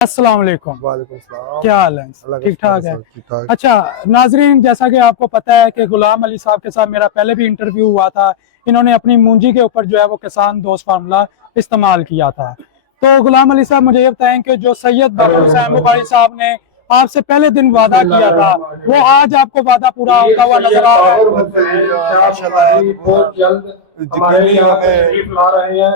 अस्सलाम वालेकुम। वालेकुम सलाम। क्या हाल है? ठीक ठाक है। ठीक ठाक। अच्छा नाजरीन, जैसा कि आपको पता है कि गुलाम अली साहब के साथ मेरा पहले भी इंटरव्यू हुआ था। इन्होंने अपनी मूंजी के ऊपर जो है वो किसान दोस्त फार्मूला इस्तेमाल किया था। तो गुलाम अली साहब मुझे ये बताएं कि जो सैयद बाबर हुसैन बुखारी साहब ने आपसे पहले दिन वादा किया था, वो आज आपको वादा पूरा होता हुआ नजर आ रहा है? यकीनी हमें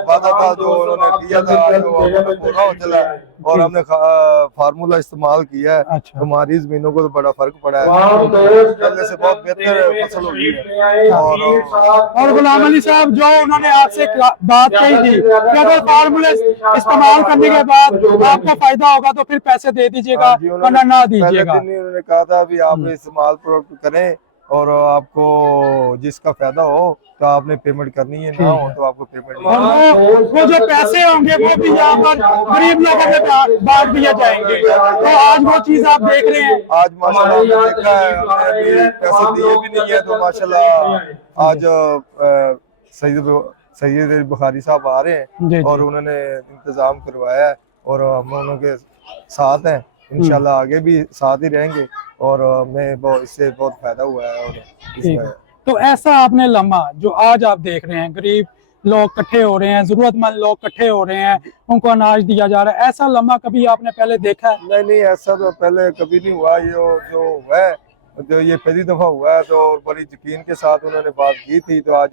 वादा था जो उन्होंने किया था जो हमारा पूरा हो चला है और हमने फार्मूला इस्तेमाल किया है। अच्छा। तो हमारी जमीनों को तो बड़ा फर्क पड़ा है, पहले से बहुत बेहतर फसल हुई है। और गुलाम अली साहब जो उन्होंने आपसे बात कही थी कि अगर फार्मूले इस्तेमाल करने के बाद आपको फायदा होगा तो फिर पैसे दे दीजिएगा वरना ना दीजिएगा। पहले दिन ही उन्होंने कहा था भी आप इस्तेमाल प्रोडक्ट करें और आपको जिसका फायदा हो तो आपने पेमेंट करनी है, ना हो तो आपको पेमेंट नहीं। और वो जो पैसे होंगे वो भी यहाँ पर गरीब लोगों में बांट दिए जाएंगे। तो आज वो चीज आप देख रहे हैं। आज माशाल्लाह हमने देखा है, हमने अभी पैसे दिए भी नहीं है तो माशाल्लाह आज सैयद बुखारी साहब आ रहे हैं और उन्होंने इंतजाम करवाया है और हम उनके साथ हैं। इंशाल्लाह आगे भी साथ ही रहेंगे और हमें इससे बहुत फायदा हुआ है। और तो ऐसा आपने लम्हा जो आज आप देख रहे हैं, गरीब लोग इकट्ठे हो रहे हैं, जरूरतमंद लोग इकट्ठे हो रहे हैं, उनको अनाज दिया जा रहा है, ऐसा लम्हा कभी आपने पहले देखा है? नहीं, ऐसा तो पहले कभी नहीं हुआ। ये जो हुआ है तो ये पहली दफा हुआ है। तो बड़ी यकीन के साथ उन्होंने बात की थी, तो आज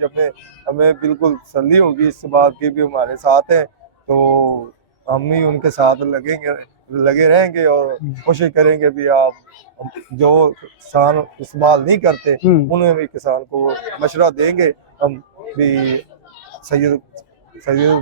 हमें बिल्कुल तसल्ली होगी इस बात की भी हमारे साथ है। तो हम ही उनके साथ लगे रहेंगे और कोशिश करेंगे भी आप जो किसान इस्तेमाल नहीं करते उन्हें भी किसान को मशवरा देंगे। हम भी सैयद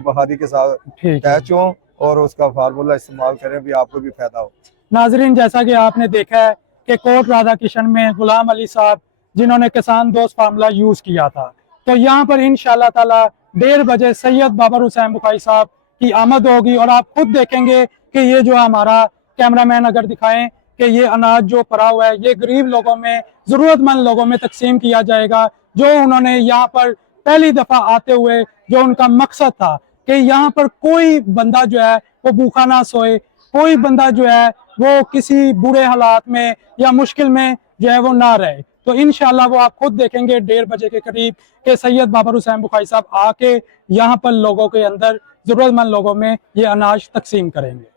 बुखारी के साथ अटैच हों और उसका फार्मूला इस्तेमाल करें, भी आपको भी फायदा हो। नाजरीन, जैसा कि आपने देखा है कि कोट राधा किशन में गुलाम अली साहब जिन्होंने किसान दोस्त फार्मूला यूज किया था, तो यहाँ पर इंशाल्लाह ताला 1:30 बजे सैयद बाबर हुसैन बुखारी साहब की आमद होगी और आप खुद देखेंगे कि ये जो हमारा कैमरामैन अगर दिखाएं कि ये अनाज जो पड़ा हुआ है ये गरीब लोगों में, जरूरतमंद लोगों में तकसीम किया जाएगा। जो उन्होंने यहाँ पर पहली दफा आते हुए जो उनका मकसद था कि यहाँ पर कोई बंदा जो है वो भूखा ना सोए, कोई बंदा जो है वो किसी बुरे हालात में या मुश्किल में जो है वो ना रहे। तो इंशाल्लाह वो आप खुद देखेंगे 1:30 बजे के करीब के सैयद बाबर हुसैन बुखारी साहब आके यहाँ पर लोगों के अंदर, जरूरतमंद लोगों में ये अनाज तकसीम करेंगे।